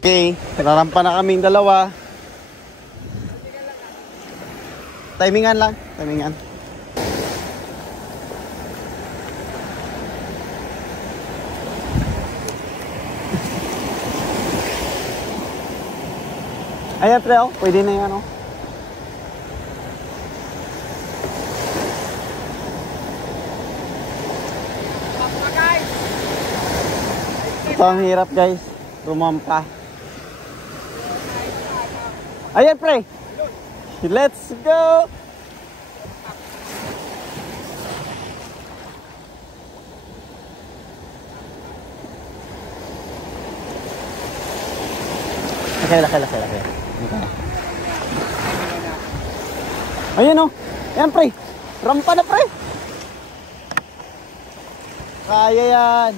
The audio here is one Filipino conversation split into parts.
Okay, rarampa na kaming dalawa. Timingan lang, timingan. Ayan pre, oh, pwede na yan, oh. Ito ang hirap guys, rumampa. Ayan pre, let's go! Laki. Ayan oh, ayan pre, rampa na pre. Kaya yan.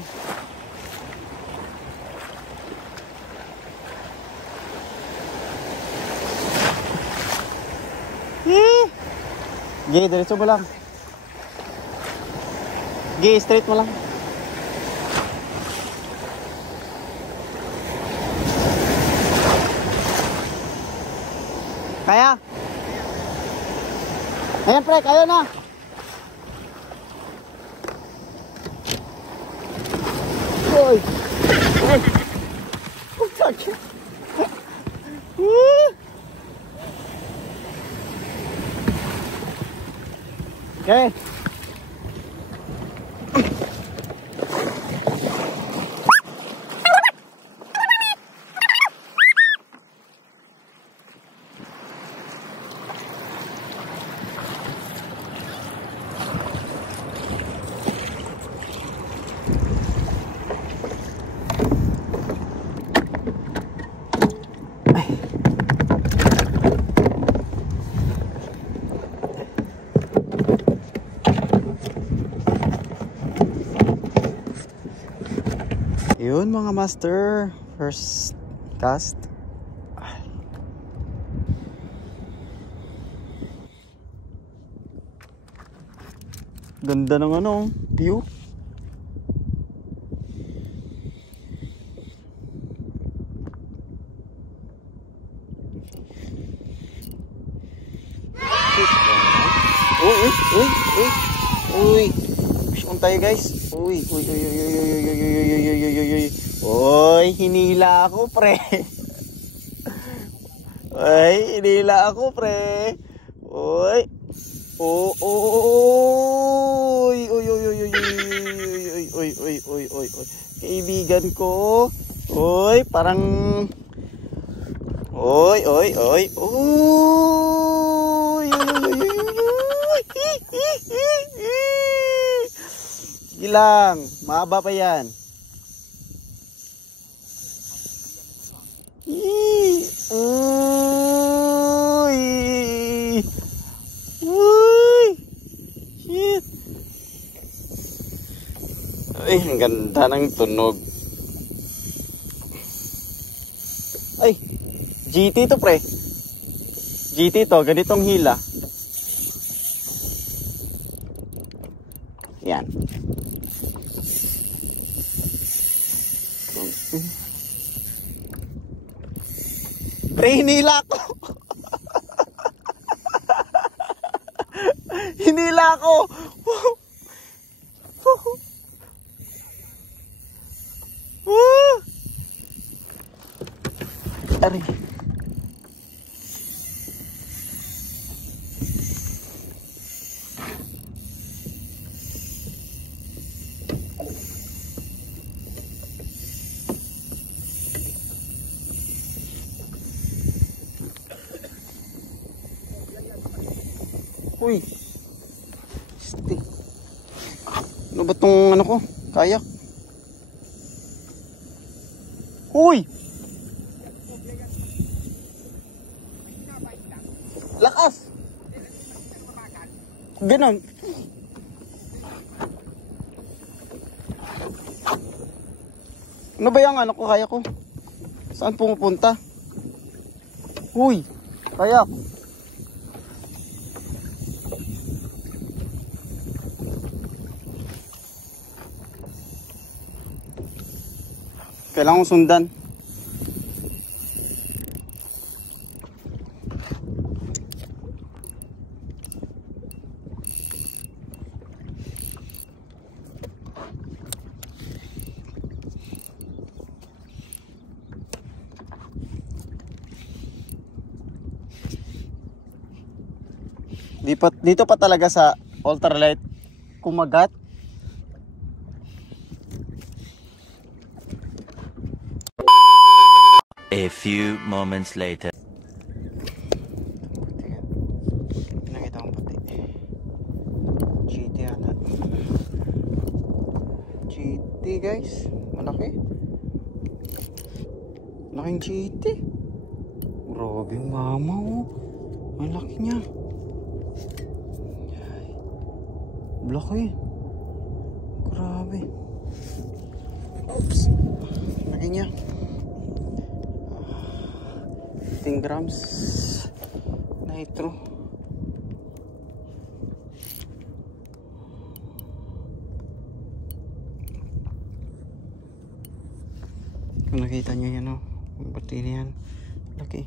Gay, diretso mo lang. Gay, straight mo lang. Kaya? Ayan pre, kaya na. Uy. Uy. Sakit. Okay. Yun mga master, first cast. Ganda ng ano, view. Uy. Push tayo guys. Uy. Uy, hinila ako pre. Uy, hinila ako pre. Uy. Uy. Kaibigan ko. Uy, parang Uy. Ilang, mahaba pa yan. Shit. Ay, ang ganda ng tunog. Ay, GT to pre. GT to, ganitong hila. Yan. Pre, hinila ko. Hinila ko. Aray. Uy. Stick. Ano ba tong ano ko? Kayak. Uy. Lakas. Ganon. Ano ba yung ano ko, kaya ko? Saan pumupunta? Uy. Kayak. Kailangan kong sundan. Dito pa talaga sa ultralight kumagat. A few moments later. Nakita ko puti. GT ata. GT guys. Malaki. Laking GT. Grabe mama oh. Ang laki niya. Laki. Grabe. Oops. Laki niya. 15 grams nitro. Kung nakita nyo yan oh, ang bati na yan, laki.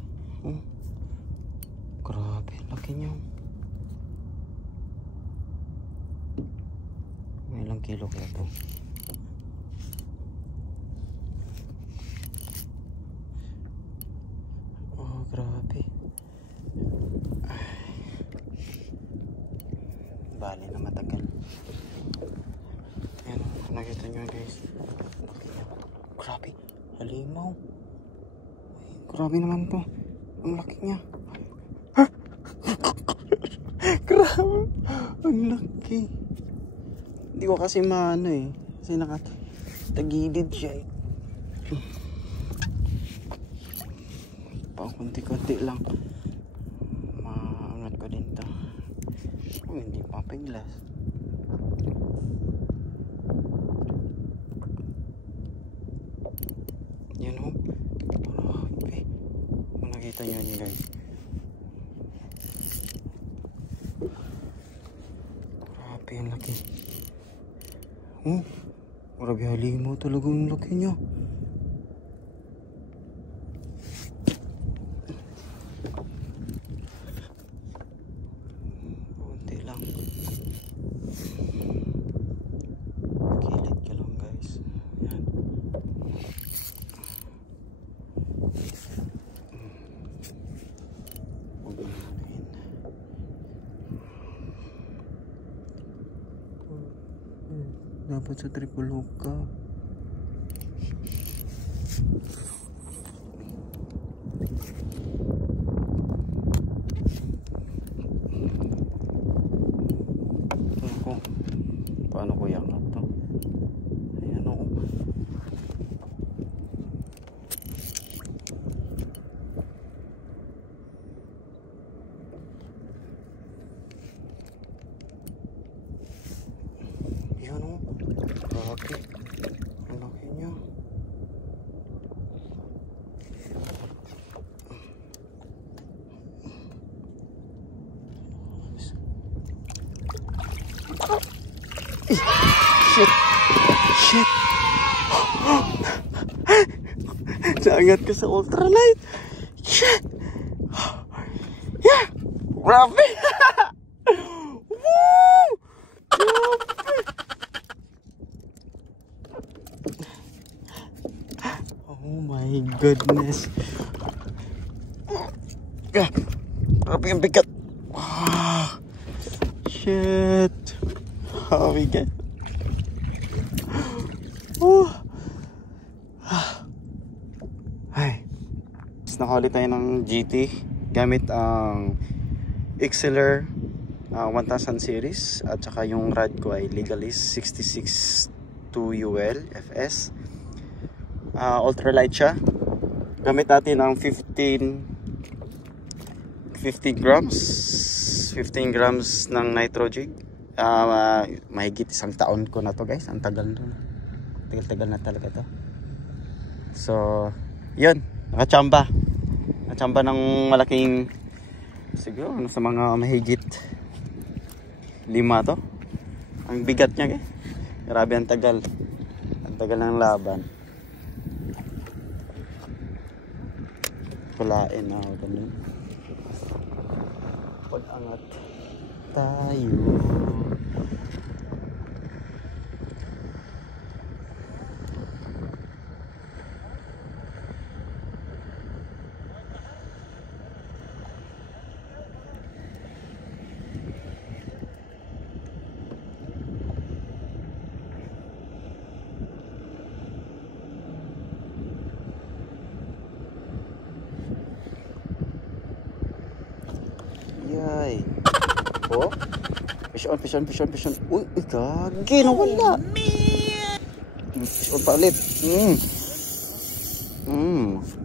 Grabe, laki nyo. May ilang kilo kaya to? Grabe. Bali na matagal. Ayan, nakita nyo guys. Laki niya. Grabe. Halimaw. Ay, grabe naman to. Ang laki niya. Grabe. Ang laki. Hindi ko kasi maano eh. Kasi nakatagilid siya eh. Kunti-kunti lang maangat ko din to. Hindi papiglas. Yan o. Grabe. Kung nakita nyo yun guys. Grabe ang laki. Grabe halimaw talaga yung laki nyo. Kilid ka lang guys. Yan. Huwag mo namin. Dapat sa triple hook ka. Paano ko yangat to? Ayan o. Ayan o. Grabe. Ang laki niya. Shit. Naangat ka sa ultralight. Shit. Yeah. Grabe. Woo. Grabe. Oh my goodness. Grabe ang bigat. Shit. Oh my god. Ay. Nakahuli tayo ng GT gamit ang XLR 1000 series at saka yung rad ko ay Legalis 66 2UL FS. Ultralight siya. Gamit natin ang 15 grams ng nitro jig. Mahigit 1 taon ko na to guys. Ang tagal na talaga to. So yun, nakachamba ng malaking, siguro sa mga mahigit 5 to. Ang bigat niya guys. Grabe ang tagal ng laban. Kulain na ganun. Pag-angat tayo. Oh. Fish on. Uy, gagi, nawala. Fish on pa ulit.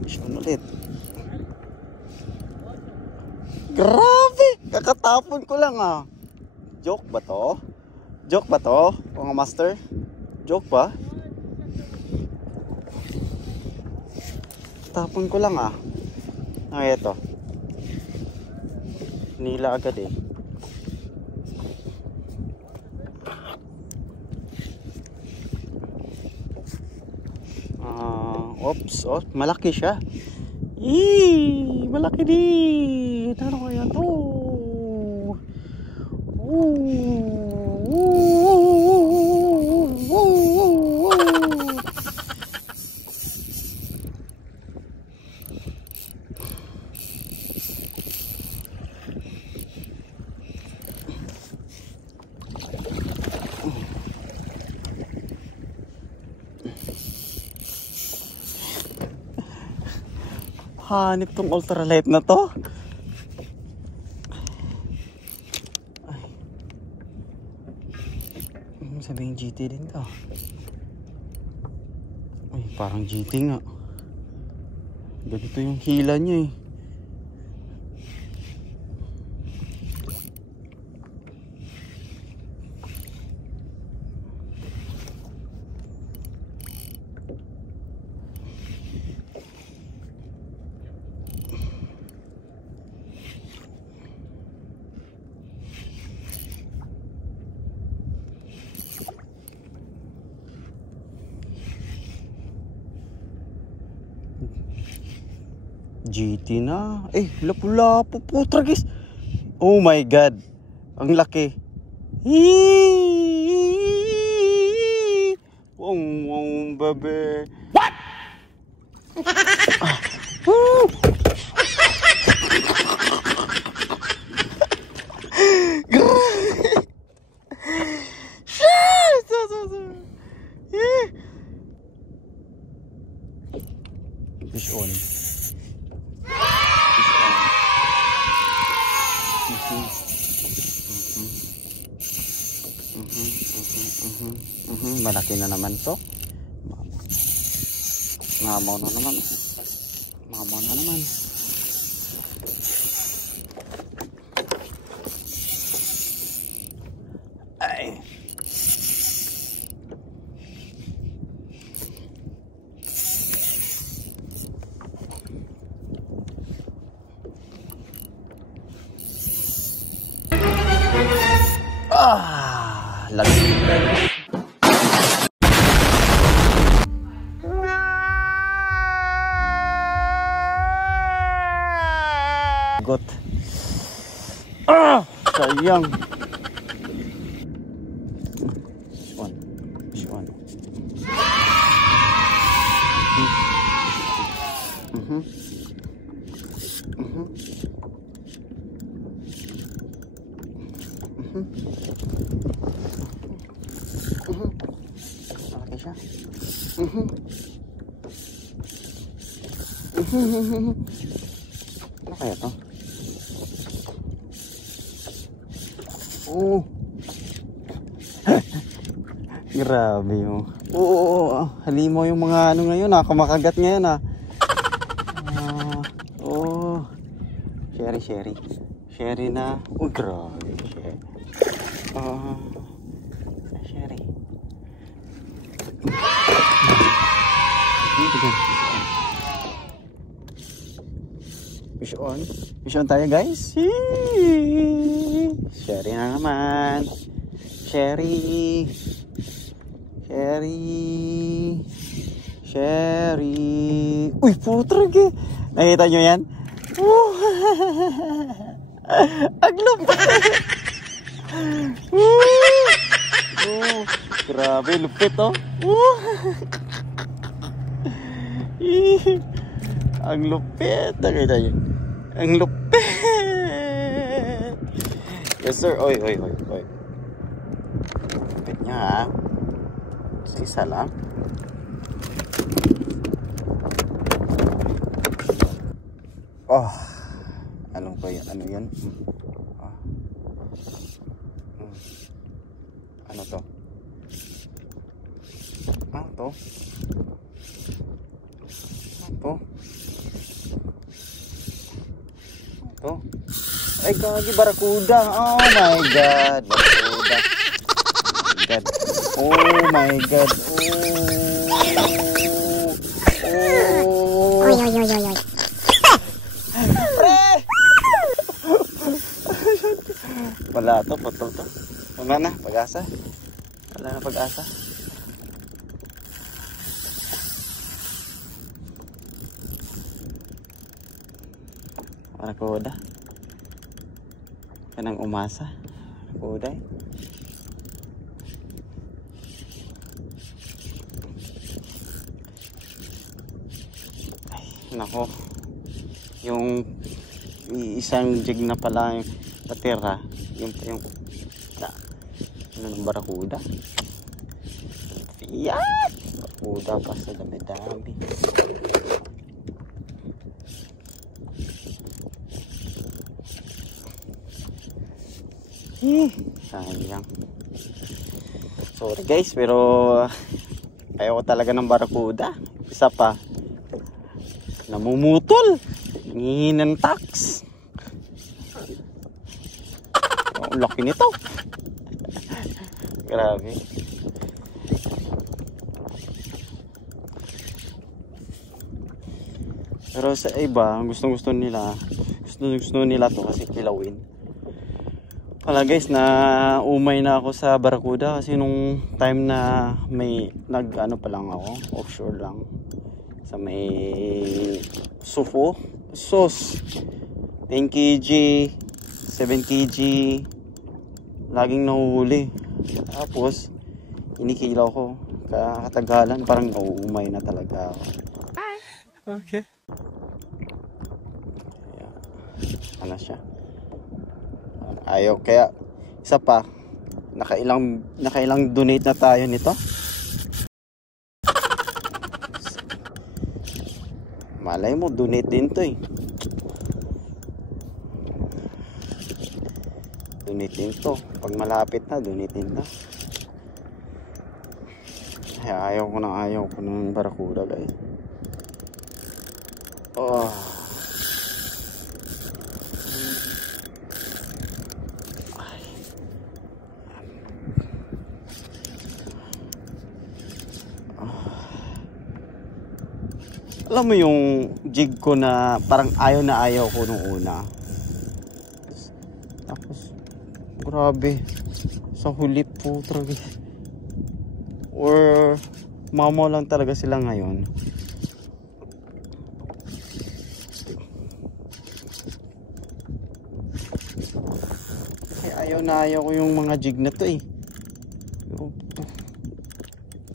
Fish on ulit. Grabe! Kakatapon ko lang ah. Joke ba to? Mga master? Joke ba? Tapon ko lang ah. Ay, eto. Nila agad eh. Oops, malaki siya. Malaki din. Ano kaya to? Hanip tong ultralight na to. Sabihin GT din to. Ay, parang GT nga. Ganito yung hila niya eh. GT na. Lapu-lapu po, tragis. Oh my god. Ang laki. Wong babe. What? Fish on. Malaki na naman to. Mamaw na naman. Ay. Lagi. Got. Sayang. Fish on. Malaki siya. Ano kaya to? Grabe yung. Halimaw yung mga ano ngayon ah, kumakagat ngayon ah. Sherry na. Grabe. Sherry. Fish on tayo guys. Sherry na naman. Sherry. Uy, putrag eh. Nakita nyo yan? Ang lupit. Grabe, lupit oh. Ang lupit. Nakita nyo? Ang lupit. Yes sir. Oy. Lupit niya ha. Isa lang. Ano ba yan? Ano yan? to. To. To. Ay, gagi, barakuda. Oh my God. Barakuda. Oh my God. Oh. Oy. Wala to, putol to. Wala na, pag-asa. Wala na pag-asa. Barakuda. Kanang umasa. Barakuda. Ay, nako. Yung isang jig na pala yung patira. Yung ano ng barakuda. Yan! Barakuda pa sa dami-dami. Sayang. Sorry guys, pero ayaw ko talaga ng barakuda. Isa pa, namumutol. Hingin ng tax. Ang laki nito. Grabe. Pero sa iba, gusto nila to kasi kilawin. Wala guys, na umay na ako sa barakuda kasi nung time na may nag-ano pa lang ako, offshore lang. Sa may Sufo, sos 10 kg, 7 kg, laging nahuhuli. Tapos inikilaw ko, katagalan parang umay na talaga ako. Okay. Ano siya, ayaw. Kaya isa pa, nakailang donate na tayo nito. Malay mo donate din to eh. Donate din to. Pag malapit na, donate din na. Ay, ayaw ko ng barakuda guys. Oh. Alam mo yung jig ko na parang ayaw ko nung una. Tapos grabe, sa huli po talaga. Or mamaw lang talaga sila ngayon. Ay, ayaw ko yung mga jig na to eh.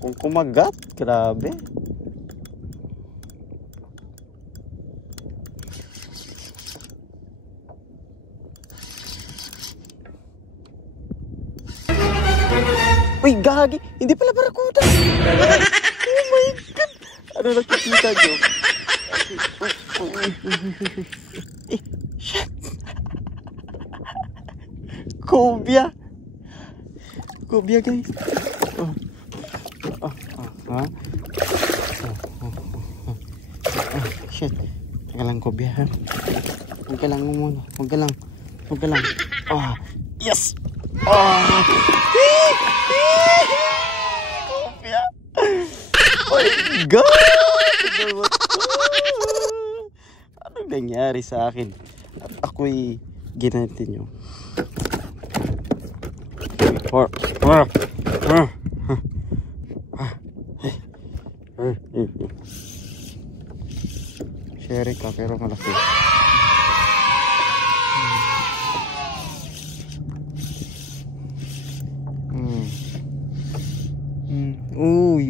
Kung kumagat, grabe. Uy, gagi! Hindi pala barakuda! Oh my God! Ano nakikita nyo? Eh, shit! Cobia! Cobia guys! Shit! Teka lang, cobia ha? Huwag ka lang muna. Huwag ka lang. Oh! Yes! Oh! Cobia! Oh my God! Anong nangyari sa akin? At ako'y ginantin nyo. Sherry ka pero malaki.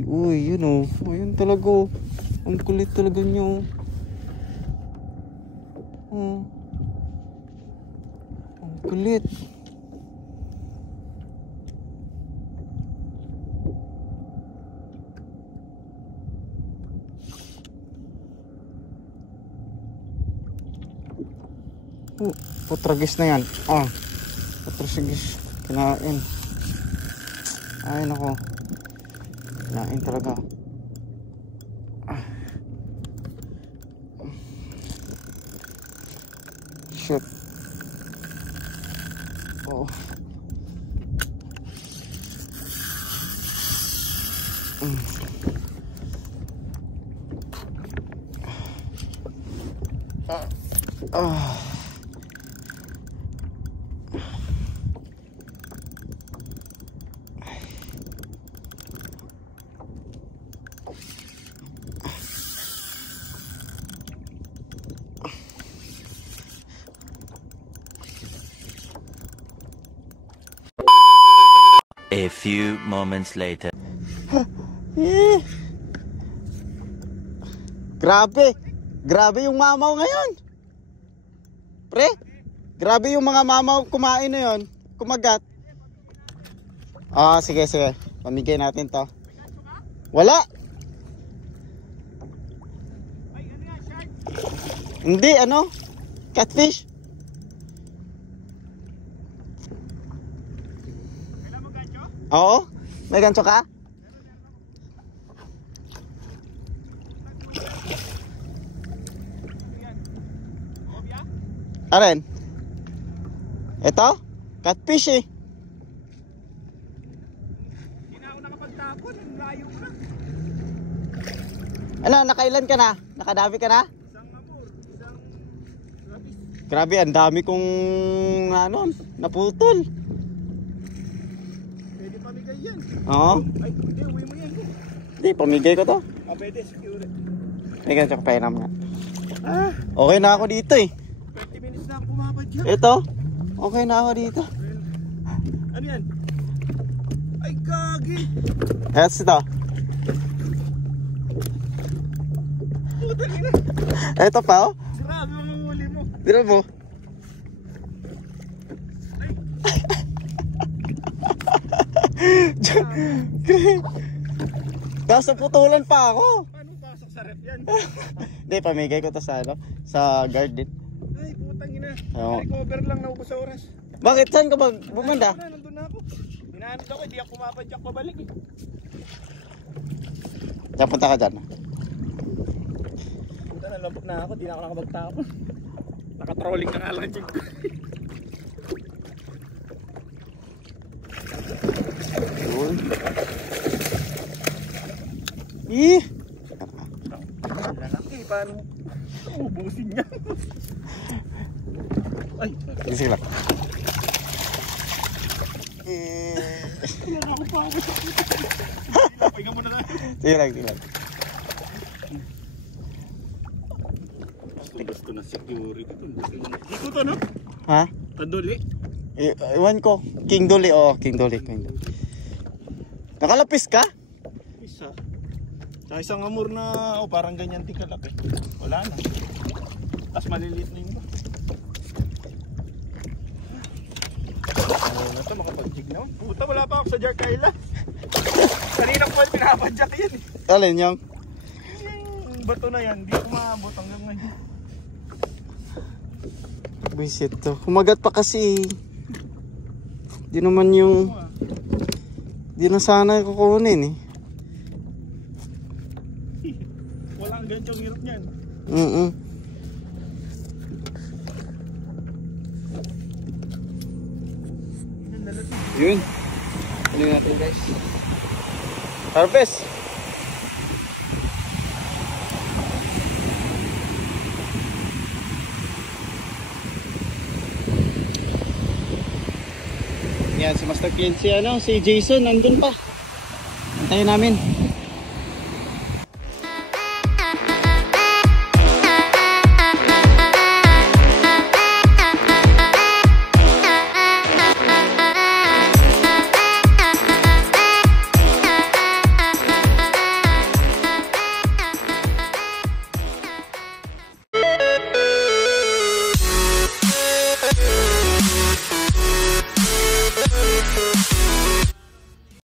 Uy, yun o. Ayun talaga. Ang kulit talaga nyo. Ang kulit. Putragis na yan. Putragis. Kinain. Ay nako. Lain talaga. Shit. Oh. A few moments later. Grabe. Grabe yung mamaw ngayon. Pre, grabe yung mga mamaw kumain na yun. Kumagat. Sige, sige. Pamigay natin to. Wala. Hindi, ano? Catfish. Oo. May gancho ka? Aren? Ito? Catfish eh. Hindi na ako nakapagtapon. Ang layo ko na. Ano, nakailan ka na? Nakadami ka na? Isang amor. Isang rapis. Grabe, ang dami kong naputol. Pwede pamigay yan. Oo. Ay, hindi. Uwi mo yan. Hindi, pamigay ko to. Pwede. Secure. May gancho ka pa nga. Okay na ako dito eh. 20 minutes na ako pumapadya. Ito, okay na ako dito. Ano yan? Ay, gagi. Yes, ito. Puta na. Ito pa oh. Grabe mga huli mo. Tira mo. Tapos putulan pa ako. Paano pasok sa ref yan? Hindi, pamigay ko to sa sa garden. Ay, putang ina. Oo. Recover lang na ubos sa oras. Bakit saan ka bumanda? Nandun na ako. Hinahanap ako. Hindi ako pumapadyak pabalik eh. Diyan, punta ka dyan. Puta, nalambot na ako. Di na ako nakapagtapon. Nakatrolling na nga lang check ko. Yun. Ih! Lalaki, paano ubusin niya? Ay, Gising lang. kaya ako pa ako. Pahinga mo na lang. Sige lang, sige lang. Gusto na security ito. Dito to, no? Ha? Tanduli. Iwan ko. King Duli, King Duli. Nakalapis ka? Isa. Sa isang amor na, parang ganyan tikalaki. Wala na. Tapos maliliit na yun ba? Ano na ito, makapag-jig na. Puta, wala pa ako sa Jark Island. Kanina ko pinapadyak yan eh. Alin yung? Yung bato na yan, di ko maabot hanggang ngayon. Buisit to. Kumagat pa kasi. Di naman yung... Di na sana kukunin eh. Wala ang ganchong hirap niyan. Yun. Ano natin guys? Harvest! Yan si Master Clean si Jason nandun pa. Antayin namin.